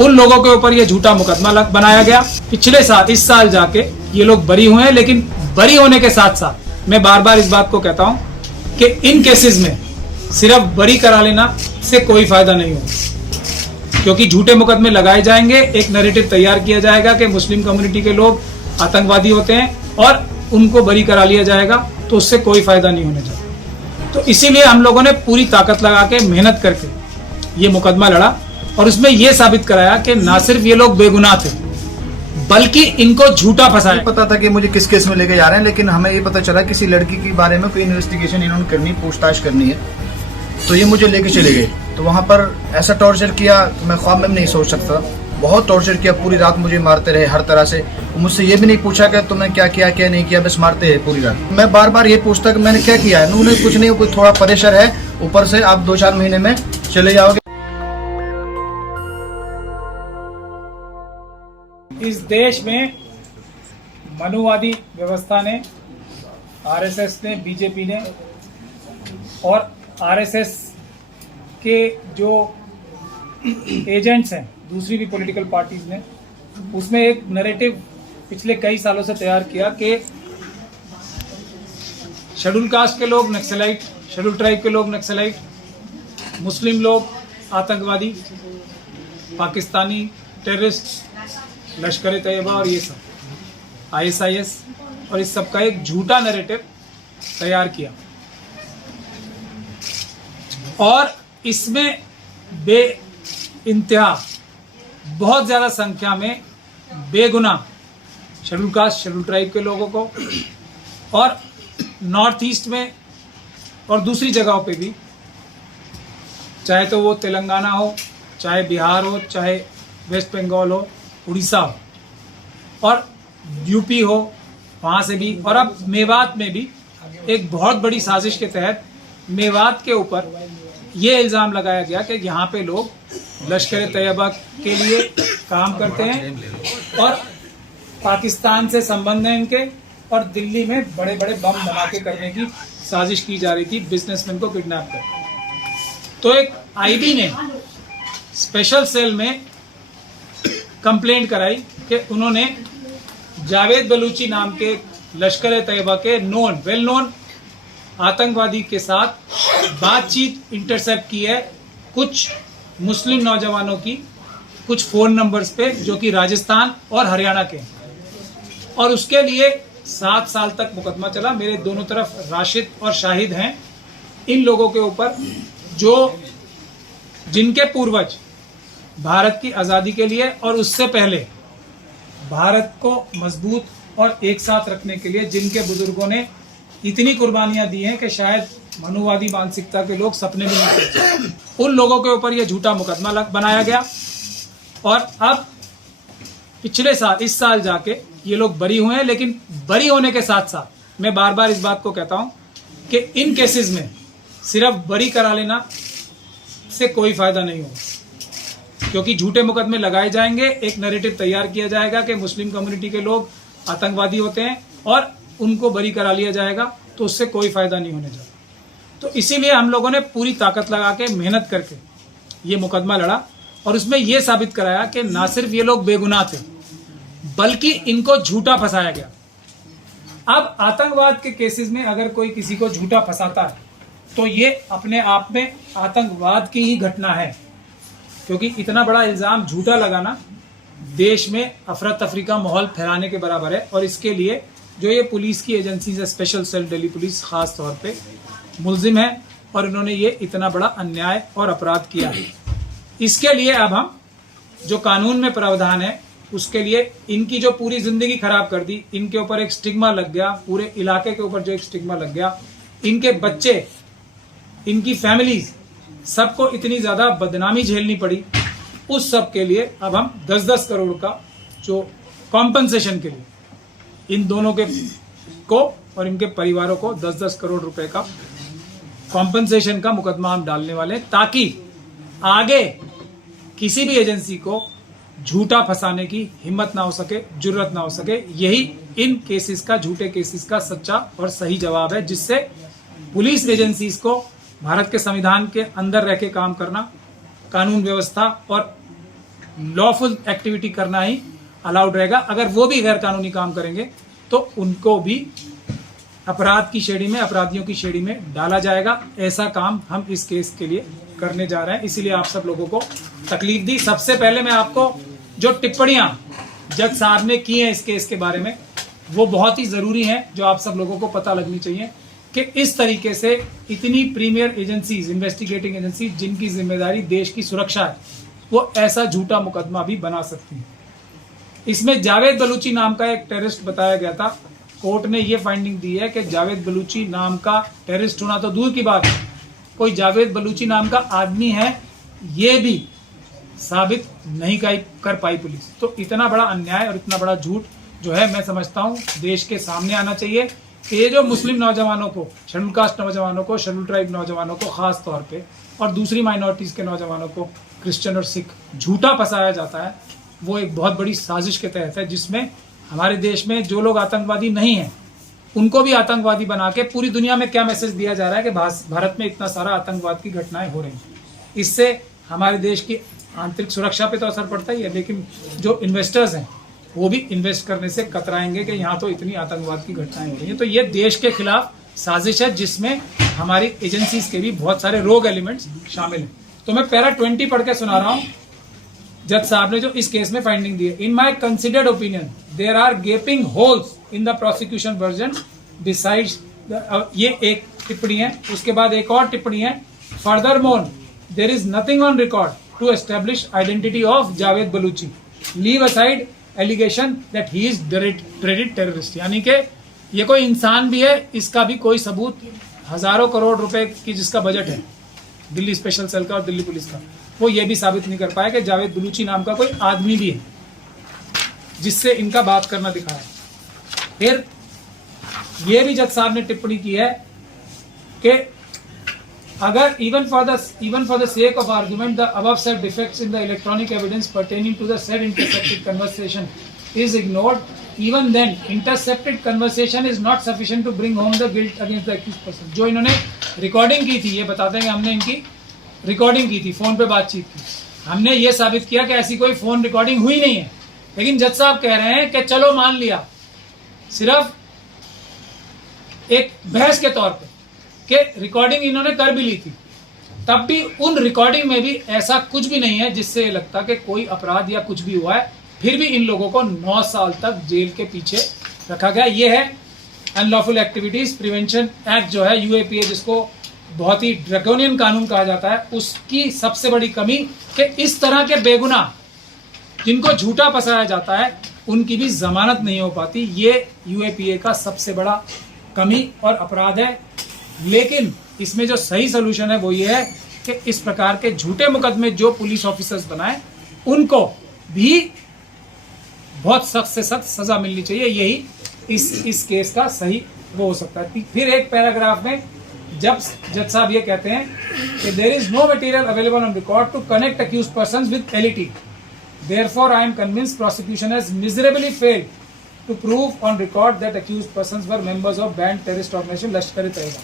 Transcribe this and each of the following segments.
उन लोगों के ऊपर ये झूठा मुकदमा बनाया गया। पिछले साल इस साल जाके ये लोग बरी हुए हैं, लेकिन बरी होने के साथ साथ मैं बार बार इस बात को कहता हूं कि इन केसेस में सिर्फ बरी करा लेना से कोई फायदा नहीं होगा, क्योंकि झूठे मुकदमे लगाए जाएंगे, एक नैरेटिव तैयार किया जाएगा कि मुस्लिम कम्युनिटी के लोग आतंकवादी होते हैं और उनको बरी करा लिया जाएगा, तो उससे कोई फायदा नहीं होने जा। तो इसीलिए हम लोगों ने पूरी ताकत लगा के मेहनत करके ये मुकदमा लड़ा और उसमें यह साबित कराया कि ना सिर्फ ये लोग बेगुनाह थे, बल्कि इनको झूठा फंसाया। पता था कि मुझे किस केस में लेके जा रहे हैं, लेकिन हमें ये पता चला किसी लड़की के बारे में कोई इन्वेस्टिगेशन इन्होंने करनी, पूछताछ करनी है, तो ये मुझे लेके चले गए। तो वहाँ पर ऐसा टॉर्चर किया तो मैं ख्वाब में नहीं सोच सकता। बहुत टॉर्चर किया, पूरी रात मुझे मारते रहे हर तरह से। मुझसे ये भी नहीं पूछा कि तुमने क्या किया क्या नहीं किया, बस मारते रहे पूरी रात। मैं बार बार ये पूछता कि मैंने क्या किया है। उन्होंने कुछ नहीं, कोई थोड़ा प्रेशर है ऊपर से, आप 2-4 महीने में चले जाओगे। इस देश में मनुवादी व्यवस्था ने, आरएसएस ने, बीजेपी ने और आरएसएस के जो एजेंट्स हैं दूसरी भी पॉलिटिकल पार्टीज ने, उसमें एक नैरेटिव पिछले कई सालों से तैयार किया कि शेड्यूल कास्ट के लोग नक्सलाइट, शेड्यूल ट्राइब के लोग नक्सलाइट, मुस्लिम लोग आतंकवादी, पाकिस्तानी टेररिस्ट, लश्कर तैयबा और ये सब ISIS, और इस सब का एक झूठा नैरेटिव तैयार किया। और इसमें बे इंतहा बहुत ज़्यादा संख्या में बेगुनाह शेड्यूल कास्ट, शेड्यूल ट्राइब के लोगों को, और नॉर्थ ईस्ट में और दूसरी जगहों पे भी, चाहे तो वो तेलंगाना हो, चाहे बिहार हो, चाहे वेस्ट बंगाल हो, उड़ीसा हो और यूपी हो, वहाँ से भी, और अब मेवात में भी एक बहुत बड़ी साजिश के तहत मेवात के ऊपर ये इल्ज़ाम लगाया गया कि यहाँ पे लोग लश्कर तैयबा के लिए काम करते हैं और पाकिस्तान से संबंध है इनके, और दिल्ली में बड़े बड़े बम धमाके करने की साजिश की जा रही थी, बिजनेसमैन को किडनैप कर। तो एक IB ने स्पेशल सेल में कंप्लेंट कराई कि उन्होंने जावेद बलूची नाम के लश्कर तैयबा के वेल नोन आतंकवादी के साथ बातचीत इंटरसेप्ट की है कुछ मुस्लिम नौजवानों की कुछ फ़ोन नंबर्स पे, जो कि राजस्थान और हरियाणा के, और उसके लिए 7 साल तक मुकदमा चला। मेरे दोनों तरफ राशिद और शाहिद हैं इन लोगों के ऊपर, जो जिनके पूर्वज भारत की आज़ादी के लिए और उससे पहले भारत को मजबूत और एक साथ रखने के लिए जिनके बुजुर्गों ने इतनी कुर्बानियां दी हैं कि शायद मनुवादी मानसिकता के लोग सपने में नहीं सोचे, उन लोगों के ऊपर यह झूठा मुकदमा बनाया गया। और अब पिछले साल इस साल जाके ये लोग बरी हुए हैं, लेकिन बरी होने के साथ साथ मैं बार बार इस बात को कहता हूं कि इन केसेस में सिर्फ बरी करा लेना से कोई फायदा नहीं होगा, क्योंकि झूठे मुकदमे लगाए जाएंगे, एक नैरेटिव तैयार किया जाएगा कि मुस्लिम कम्युनिटी के लोग आतंकवादी होते हैं और उनको बरी करा लिया जाएगा, तो उससे कोई फायदा नहीं होने जा। तो इसीलिए हम लोगों ने पूरी ताकत लगा के मेहनत करके ये मुकदमा लड़ा और उसमें यह साबित कराया कि ना सिर्फ ये लोग बेगुनाह थे, बल्कि इनको झूठा फंसाया गया। अब आतंकवाद के केसेस में अगर कोई किसी को झूठा फंसाता है तो ये अपने आप में आतंकवाद की ही घटना है, क्योंकि इतना बड़ा इल्जाम झूठा लगाना देश में अफरा तफरी का माहौल फैलाने के बराबर है। और इसके लिए जो ये पुलिस की एजेंसी है, स्पेशल सेल दिल्ली पुलिस खास तौर पे मुलजिम है और इन्होंने ये इतना बड़ा अन्याय और अपराध किया है। इसके लिए अब हम जो कानून में प्रावधान है उसके लिए इनकी जो पूरी जिंदगी खराब कर दी, इनके ऊपर एक स्टिग्मा लग गया, पूरे इलाके के ऊपर जो एक स्टिग्मा लग गया, इनके बच्चे, इनकी फैमिलीज, सबको इतनी ज्यादा बदनामी झेलनी पड़ी, उस सब के लिए अब हम 10-10 करोड़ का जो कॉम्पनसेशन के लिए इन दोनों के को और इनके परिवारों को 10-10 करोड़ रुपए का कॉम्पनसेशन का मुकदमा हम डालने वाले हैं, ताकि आगे किसी भी एजेंसी को झूठा फंसाने की हिम्मत ना हो सके, जुर्रत ना हो सके। यही इन केसेस का, झूठे केसेस का सच्चा और सही जवाब है, जिससे पुलिस एजेंसीज को भारत के संविधान के अंदर रह के काम करना, कानून व्यवस्था और लॉफुल एक्टिविटी करना ही अलाउड रहेगा। अगर वो भी गैर कानूनी काम करेंगे तो उनको भी अपराध की श्रेणी में, अपराधियों की श्रेणी में डाला जाएगा। ऐसा काम हम इस केस के लिए करने जा रहे हैं, इसीलिए आप सब लोगों को तकलीफ दी। सबसे पहले मैं आपको जो टिप्पणियां जज साहब ने की हैं इस केस के बारे में, वो बहुत ही जरूरी हैं, जो आप सब लोगों को पता लगनी चाहिए कि इस तरीके से इतनी प्रीमियर एजेंसीज, इन्वेस्टिगेटिंग एजेंसी जिनकी जिम्मेदारी देश की सुरक्षा है, वो ऐसा झूठा मुकदमा भी बना सकती है। इसमें जावेद बलूची नाम का एक टेररिस्ट बताया गया था। कोर्ट ने ये फाइंडिंग दी है कि जावेद बलूची नाम का टेररिस्ट होना तो दूर की बात है, कोई जावेद बलूची नाम का आदमी है ये भी साबित नहीं कर पाई पुलिस। तो इतना बड़ा अन्याय और इतना बड़ा झूठ जो है, मैं समझता हूँ देश के सामने आना चाहिए कि ये जो मुस्लिम नौजवानों को, शेड्यूल कास्ट नौजवानों को, शेड्यूल ट्राइब नौजवानों को खास तौर पे, और दूसरी माइनॉरिटीज के नौजवानों को, क्रिश्चियन और सिख, झूठा फंसाया जाता है, वो एक बहुत बड़ी साजिश के तहत है, जिसमें हमारे देश में जो लोग आतंकवादी नहीं हैं उनको भी आतंकवादी बना के पूरी दुनिया में क्या मैसेज दिया जा रहा है कि भारत में इतना सारा आतंकवाद की घटनाएं हो रही हैं। इससे हमारे देश की आंतरिक सुरक्षा पे तो असर पड़ता ही है, लेकिन जो इन्वेस्टर्स हैं वो भी इन्वेस्ट करने से कतराएंगे कि यहाँ तो इतनी आतंकवाद की घटनाएं हो रही हैं। तो ये देश के खिलाफ साजिश है, जिसमें हमारी एजेंसीज के भी बहुत सारे रोग एलिमेंट्स शामिल हैं। तो मैं पैरा 20 पढ़ के सुना रहा हूँ जज साहब ने जो इस केस में फाइंडिंग दी है। In my considered opinion there are gaping holes in the prosecution version besides, ये एक टिप्पणी है। उसके बाद एक और टिप्पणी है, furthermore there is nothing on record to establish identity of Javed Baluchi, leave aside allegation that he is dreaded terrorist. यानी कि ये कोई इंसान भी है, इसका भी कोई सबूत, हजारों करोड़ रुपए की जिसका बजट है दिल्ली स्पेशल सेल का और दिल्ली पुलिस का, वो ये भी साबित नहीं कर पाया कि जावेद बलूची नाम का कोई आदमी भी है जिससे इनका बात करना दिखाया। फिर ये भी जज साहब ने टिप्पणी की है कि अगर even for the sake of argument the above said defects in the electronic evidence pertaining to the said intercepted conversation is ignored, even then intercepted conversation is not sufficient to bring home the guilt against the accused person। जो इन्होंने recording की थी, ये बताते हैं कि हमने इनकी रिकॉर्डिंग की थी, फोन पे बातचीत की, हमने ये साबित किया कि ऐसी कोई फोन रिकॉर्डिंग हुई नहीं है। लेकिन जज साहब कह रहे हैं कि चलो मान लिया, सिर्फ एक बहस के तौर पे कि रिकॉर्डिंग इन्होंने कर भी ली थी, तब भी उन रिकॉर्डिंग में भी ऐसा कुछ भी नहीं है जिससे लगता कि कोई अपराध या कुछ भी हुआ है। फिर भी इन लोगों को 9 साल तक जेल के पीछे रखा गया। ये है अनलॉफुल एक्टिविटीज प्रिवेंशन एक्ट जो है, यूएपीए, जिसको बहुत ही ड्रैकोनियन कानून कहा जाता है, उसकी सबसे बड़ी कमी कि इस तरह के बेगुनाह जिनको झूठा फंसाया जाता है उनकी भी जमानत नहीं हो पाती। ये यूएपीए का सबसे बड़ा कमी और अपराध है। लेकिन इसमें जो सही सोल्यूशन है वो ये है कि इस प्रकार के झूठे मुकदमे जो पुलिस ऑफिसर्स बनाए उनको भी बहुत सख्त से सख्त सजा मिलनी चाहिए। यही इस केस का सही वो हो सकता है। फिर एक पैराग्राफ में जब जज साहब ये कहते हैं कि there is no material available on record to connect accused persons with LET, therefore I am convinced prosecution has miserably failed to prove on record that accused persons were members of banned terrorist organization Lashkar-e-Taiba.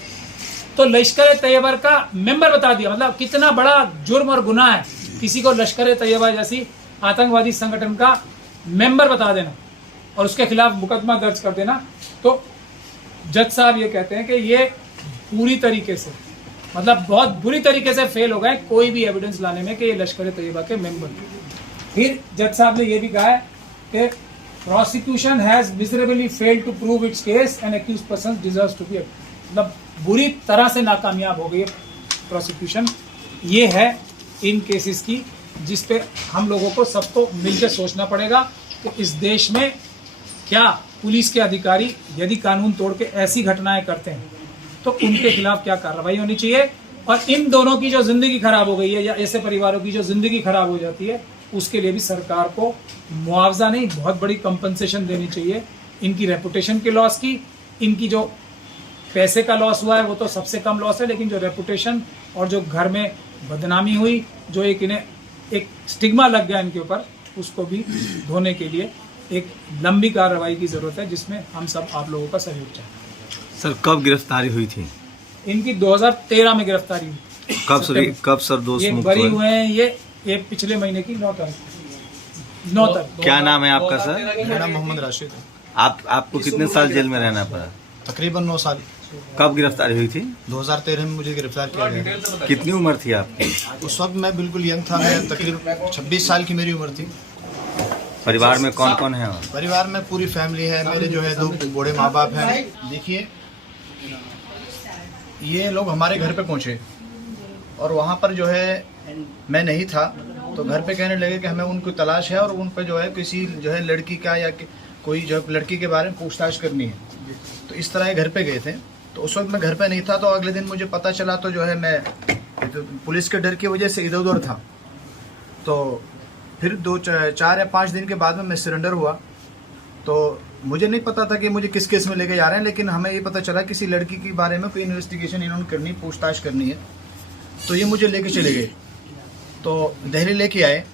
तो लश्कर-ए-तैयबा का member बता दिया, मतलब कितना बड़ा जुर्म और गुनाह है किसी को लश्कर-ए-तैयबा जैसी आतंकवादी संगठन का मेंबर बता देना और उसके खिलाफ मुकदमा दर्ज कर देना। तो जज साहब ये कहते हैं कि ये पूरी तरीके से, मतलब बहुत बुरी तरीके से फेल हो गए कोई भी एविडेंस लाने में कि ये लश्कर-ए-तैयबा के मेंबर। फिर जज साहब ने ये भी कहा है कि prosecution has miserably failed to prove its case and accused person deserves to be, मतलब बुरी तरह से नाकामयाब हो गई प्रोसिक्यूशन। ये है इन केसेस की जिस पे हम लोगों को सबको मिलकर सोचना पड़ेगा कि इस देश में क्या पुलिस के अधिकारी यदि कानून तोड़ के ऐसी घटनाएं करते हैं तो उनके खिलाफ क्या कार्रवाई होनी चाहिए। और इन दोनों की जो जिंदगी खराब हो गई है या ऐसे परिवारों की जो जिंदगी खराब हो जाती है उसके लिए भी सरकार को मुआवजा नहीं, बहुत बड़ी कंपनसेशन देनी चाहिए। इनकी रेपुटेशन के लॉस की, इनकी जो पैसे का लॉस हुआ है वो तो सबसे कम लॉस है, लेकिन जो रेपुटेशन और जो घर में बदनामी हुई, जो इन्हें एक स्टिग्मा लग गया इनके ऊपर, उसको भी धोने के लिए एक लंबी कार्रवाई की जरूरत है जिसमें हम सब आप लोगों का सहयोग चाहिए। सर कब गिरफ्तारी हुई थी इनकी? 2013 में गिरफ्तारी हुई। कब सर दोस्त ये बरी हुए हैं ये पिछले महीने की 9 तारीख। 9 तारीख। क्या नाम है आपका सर? मेरा नाम मोहम्मद राशिद है। आपको कितने साल जेल में रहना पड़ा? तकरीबन 9 साल। कब गिरफ्तारी हुई थी? 2013 में मुझे गिरफ्तार किया गया। कितनी उम्र थी आपकी? उस वक्त मैं बिल्कुल यंग था, मैं तकरीबन 26 साल की मेरी उम्र थी। परिवार में कौन कौन है? और परिवार में पूरी फैमिली है, मेरे जो है 2 बूढ़े माँ बाप हैं। देखिए, ये लोग हमारे घर पे पहुँचे और वहाँ पर जो है मैं नहीं था, तो घर पे कहने लगे कि हमें उनको तलाश है और उन पर जो है किसी जो है लड़की का या कोई जो है लड़की के बारे में पूछताछ करनी है। तो इस तरह घर पे गए थे। तो उस वक्त मैं घर पे नहीं था, तो अगले दिन मुझे पता चला, तो जो है मैं तो पुलिस के डर की वजह से इधर उधर था। तो फिर 4 या 5 दिन के बाद में मैं सरेंडर हुआ। तो मुझे नहीं पता था कि मुझे किस केस में लेके जा रहे हैं, लेकिन हमें ये पता चला किसी लड़की के बारे में कोई इन्वेस्टिगेशन इन्होंने करनी, पूछताछ करनी है। तो ये मुझे लेके चले गए, तो दिल्ली लेके आए।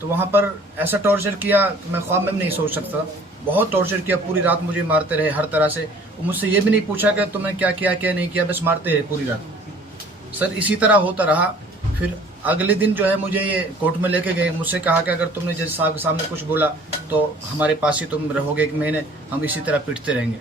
तो वहाँ पर ऐसा टॉर्चर किया मैं ख्वाब में भी नहीं सोच सकता। बहुत टॉर्चर किया, पूरी रात मुझे मारते रहे हर तरह से। मुझसे ये भी नहीं पूछा कि तुमने क्या किया क्या नहीं किया, बस मारते रहे पूरी रात। सर इसी तरह होता रहा। फिर अगले दिन जो है मुझे ये कोर्ट में लेके गए। मुझसे कहा कि अगर तुमने जज साहब के सामने कुछ बोला तो हमारे पास ही तुम रहोगे 1 महीने, हम इसी तरह पीटते रहेंगे।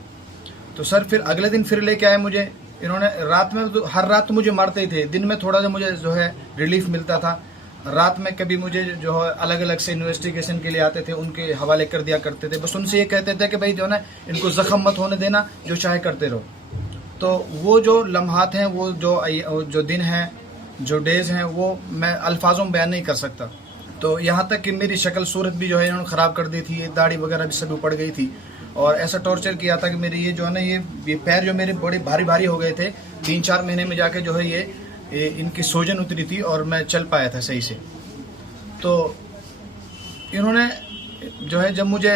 तो सर फिर अगले दिन फिर लेके आए मुझे। इन्होंने रात में तो हर रात मुझे मारते ही थे। दिन में थोड़ा सा मुझे जो है रिलीफ मिलता था। रात में कभी मुझे जो है अलग अलग से इन्वेस्टिगेशन के लिए आते थे, उनके हवाले कर दिया करते थे। बस उनसे ये कहते थे कि भाई जो है ना, इनको जख्म मत होने देना, जो चाहे करते रहो। तो वो जो लम्हात हैं, वो जो दिन हैं, जो डेज़ हैं, वो मैं अल्फाजों में बयान नहीं कर सकता। तो यहाँ तक कि मेरी शक्ल सूरत भी जो है इन्होंने ख़राब कर दी थी, दाढ़ी वगैरह भी सब उपड़ गई थी। और ऐसा टॉर्चर किया था कि मेरे ये जो है ना, ये पैर जो मेरे बड़े भारी भारी हो गए थे। 3-4 महीने में जाके जो है ये इनकी सोजन उतरी थी और मैं चल पाया था सही से। तो इन्होंने जो है जब मुझे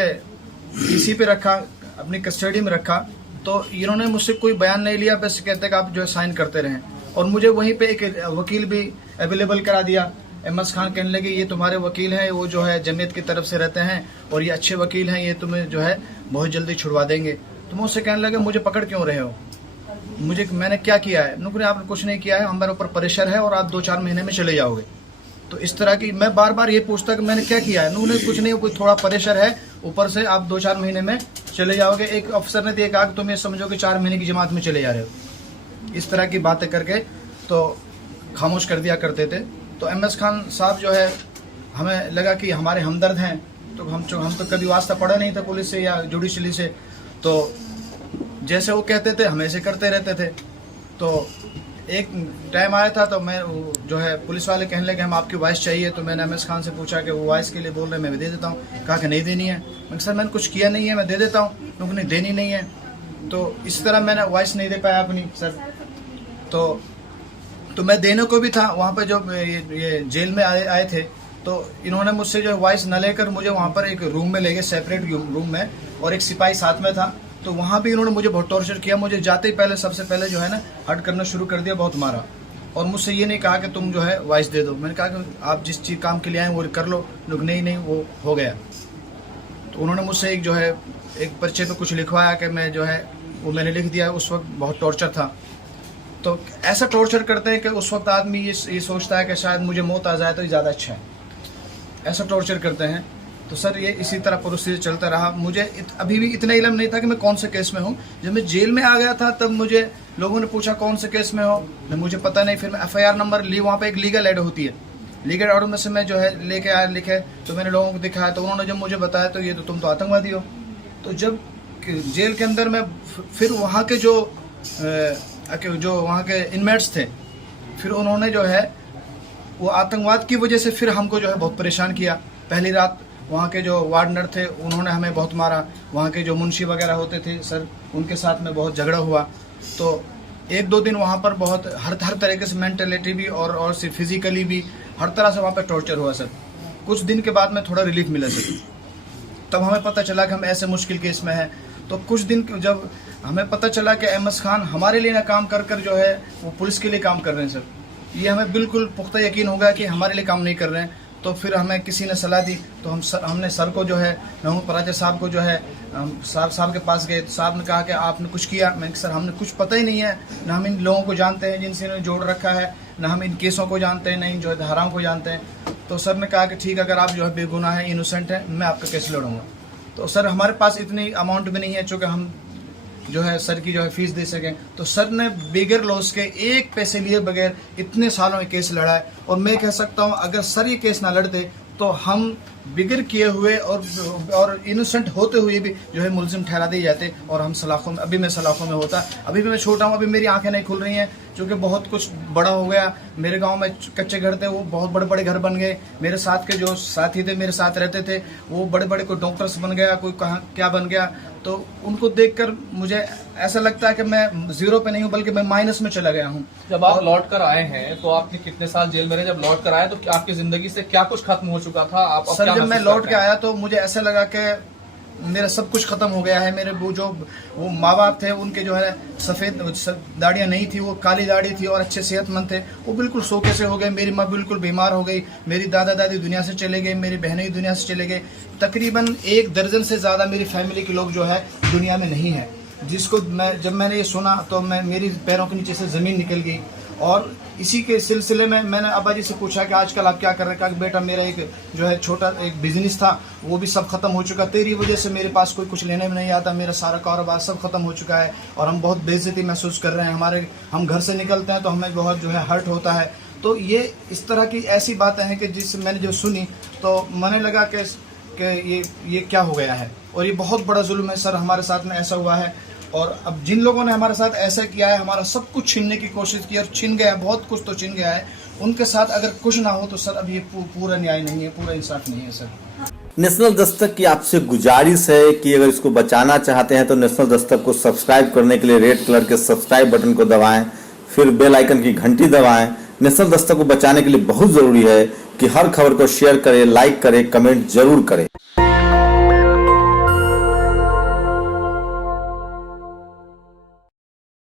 पीसी पे रखा, अपनी कस्टडी में रखा, तो इन्होंने मुझसे कोई बयान नहीं लिया। बस कहते कि आप जो है साइन करते रहें। और मुझे वहीं पे एक वकील भी अवेलेबल करा दिया। एमएस खान कहने लगे ये तुम्हारे वकील हैं, वो जो है जमीयत की तरफ से रहते हैं और ये अच्छे वकील हैं, ये तुम्हें जो है बहुत जल्दी छुड़वा देंगे। तो मैं उससे कहने लगे मुझे पकड़ क्यों रहे हो, मैंने क्या किया है? नुकरे आपने कुछ नहीं किया है, हमारे ऊपर प्रेशर है और आप 2-4 महीने में चले जाओगे। तो इस तरह की मैं बार बार ये पूछता कि मैंने क्या किया है। नुकरे कुछ नहीं, कोई थोड़ा प्रेशर है, ऊपर से आप 2-4 महीने में चले जाओगे। एक अफसर ने देखा कि तुम ये समझो कि 4 महीने की जमात में चले जा रहे हो। इस तरह की बातें करके तो खामोश कर दिया करते थे। तो एमएस खान साहब जो है, हमें लगा कि हमारे हमदर्द हैं। तो हम तो कभी वास्ता पड़ा नहीं था पुलिस से या जुडिशरी से। तो जैसे वो कहते थे हम ऐसे करते रहते थे। तो एक टाइम आया था, तो मैं जो है पुलिस वाले कहने लगे हम आपकी वॉइस चाहिए। तो मैंने एमएस खान से पूछा कि वो वॉइस के लिए बोल रहे हैं, मैं दे देता हूँ। कहा कि नहीं देनी है। मैं सर मैंने कुछ किया नहीं है, मैं दे देता हूँ। क्योंकि नहीं देनी नहीं है। तो इस तरह मैंने वॉइस नहीं दे पाया अपनी सर। तो मैं देने को भी था वहाँ पे, जब ये जेल में आए थे। तो इन्होंने मुझसे जो वॉइस न लेकर मुझे वहाँ पर एक रूम में ले गए, सेपरेट रूम में, और एक सिपाही साथ में था। तो वहाँ भी इन्होंने मुझे बहुत टॉर्चर किया। मुझे जाते ही पहले सबसे पहले जो है ना हट करना शुरू कर दिया, बहुत मारा। और मुझसे ये नहीं कहा कि तुम जो है वॉइस दे दो। मैंने कहा कि आप जिस चीज़ काम के लिए आए वो कर लो। लोग नहीं वो हो गया। तो उन्होंने मुझसे एक जो है एक पर्चे पे कुछ लिखवाया कि मैं जो है वो मैंने लिख दिया। उस वक्त बहुत टॉर्चर था। तो ऐसा टॉर्चर करते हैं कि उस वक्त आदमी ये सोचता है कि शायद मुझे मौत आ जाए तो ज़्यादा अच्छा है। ऐसा टॉर्चर करते हैं। तो सर ये इसी तरह प्रोसीजर चलता रहा। मुझे अभी भी इतना इल्म नहीं था कि मैं कौन से केस में हूँ। जब मैं जेल में आ गया था तब मुझे लोगों ने पूछा कौन से केस में हो, मुझे पता नहीं। फिर मैं FIR नंबर ली, वहाँ पे एक लीगल एड होती है, लीगल एड में से मैं जो है लेके आया, लिखे। तो मैंने लोगों को दिखाया, तो उन्होंने जब मुझे बताया तो ये तो तुम तो आतंकवादी हो। तो जब जेल के अंदर में फिर वहाँ के जो वहाँ के इनमेट्स थे, फिर उन्होंने जो है वो आतंकवाद की वजह से फिर हमको जो है बहुत परेशान किया। पहली रात वहाँ के जो वार्डनर थे उन्होंने हमें बहुत मारा। वहाँ के जो मुंशी वगैरह होते थे सर, उनके साथ में बहुत झगड़ा हुआ। तो 1-2 दिन वहाँ पर बहुत हर तरीके से मेंटलिटी भी और सिर्फ फिजिकली भी हर तरह से वहाँ पर टॉर्चर हुआ सर। कुछ दिन के बाद में थोड़ा रिलीफ मिला सर। तब हमें पता चला कि हम ऐसे मुश्किल केस में हैं। तो कुछ दिन जब हमें पता चला कि एमएस खान हमारे लिए ना काम कर जो है वो पुलिस के लिए काम कर रहे हैं सर, ये हमें बिल्कुल पुख्ता यकीन होगा कि हमारे लिए काम नहीं कर रहे हैं। तो फिर हमें किसी ने सलाह दी। तो हमने सर को जो है महमूद पराजा साहब को जो है साहब के पास गए। तो साहब ने कहा कि आपने कुछ किया? मैंने सर हमने कुछ पता ही नहीं है, ना हम इन लोगों को जानते हैं जिनसे इन्होंने जोड़ रखा है, ना हम इन केसों को जानते हैं, ना इन जो है धाराओं को जानते हैं। तो सर ने कहा कि ठीक, अगर आप जो है बेगुनाह है, इनोसेंट है, मैं आपका केस लड़ूंगा। तो सर हमारे पास इतनी अमाउंट भी नहीं है चूँकि हम जो है सर की जो है फीस दे सकें। तो सर ने बिगर लॉस के 1 पैसे लिए बगैर इतने सालों में केस लड़ा है। और मैं कह सकता हूँ अगर सर ये केस ना लड़ते तो हम बिगर किए हुए और इनोसेंट होते हुए भी जो है मुलजिम ठहरा दिए जाते और हम सलाखों में, अभी मैं सलाखों में होता। अभी भी मैं छोटा हूँ, अभी मेरी आंखें नहीं खुल रही हैं क्योंकि बहुत कुछ बड़ा हो गया। मेरे गांव में कच्चे घर थे, वो बहुत बड़े बड़े घर बन गए। मेरे साथ के जो साथी थे, मेरे साथ रहते थे, वो बड़े बड़े कोई डॉक्टर्स बन गया, कोई कहाँ क्या बन गया। तो उनको देखकर मुझे ऐसा लगता है कि मैं जीरो पे नहीं हूँ बल्कि मैं माइनस में चला गया हूँ। जब आप लौट कर आए हैं तो आपने कितने साल जेल में रहे? जब लौट कर आए तो आपकी जिंदगी से क्या कुछ खत्म हो चुका था? आप अब सर क्या जब मैं महसूस लौट करते के हैं? आया तो मुझे ऐसा लगा कि मेरा सब कुछ खत्म हो गया है। मेरे वो माँ बाप थे, उनके जो है सफ़ेद दाढ़ियाँ नहीं थी, वो काली दाढ़ी थी और अच्छे सेहतमंद थे, वो बिल्कुल सोखे से हो गए। मेरी माँ बिल्कुल बीमार हो गई, मेरी दादा दादी दुनिया से चले गए, मेरी बहनें भी दुनिया से चले गए। तकरीबन 1 दर्जन से ज़्यादा मेरी फैमिली के लोग जो है दुनिया में नहीं है। जिसको जब मैंने ये सुना तो मेरी पैरों के नीचे से ज़मीन निकल गई। और इसी के सिलसिले में मैंने अब्बा जी से पूछा कि आजकल आप क्या कर रहे हैं? कहा कि बेटा मेरा एक जो है छोटा एक बिजनेस था, वो भी सब खत्म हो चुका। तेरी वजह से मेरे पास कोई कुछ लेने में नहीं आता, मेरा सारा कारोबार सब खत्म हो चुका है और हम बहुत बेइज्जती महसूस कर रहे हैं। हम घर से निकलते हैं तो हमें बहुत जो है हर्ट होता है। तो ये इस तरह की ऐसी बातें हैं कि जिससे मैंने जब सुनी तो मैंने लगा कि ये क्या हो गया है और ये बहुत बड़ा जुल्म है सर, हमारे साथ में ऐसा हुआ है। और अब जिन लोगों ने हमारे साथ ऐसा किया है, हमारा सब कुछ छीनने की कोशिश की और छीन गया है, बहुत कुछ तो छीन गया है, उनके साथ अगर कुछ ना हो तो सर अब ये पूरा न्याय नहीं है, पूरा इंसाफ नहीं है सर। नेशनल दस्तक की आपसे गुजारिश है कि अगर इसको बचाना चाहते हैं तो नेशनल दस्तक को सब्सक्राइब करने के लिए रेड कलर के सब्सक्राइब बटन को दबाएं, फिर बेल आइकन की घंटी दबाएं। नेशनल दस्तक को बचाने के लिए बहुत जरूरी है कि हर खबर को शेयर करें, लाइक करें, कमेंट जरूर करें।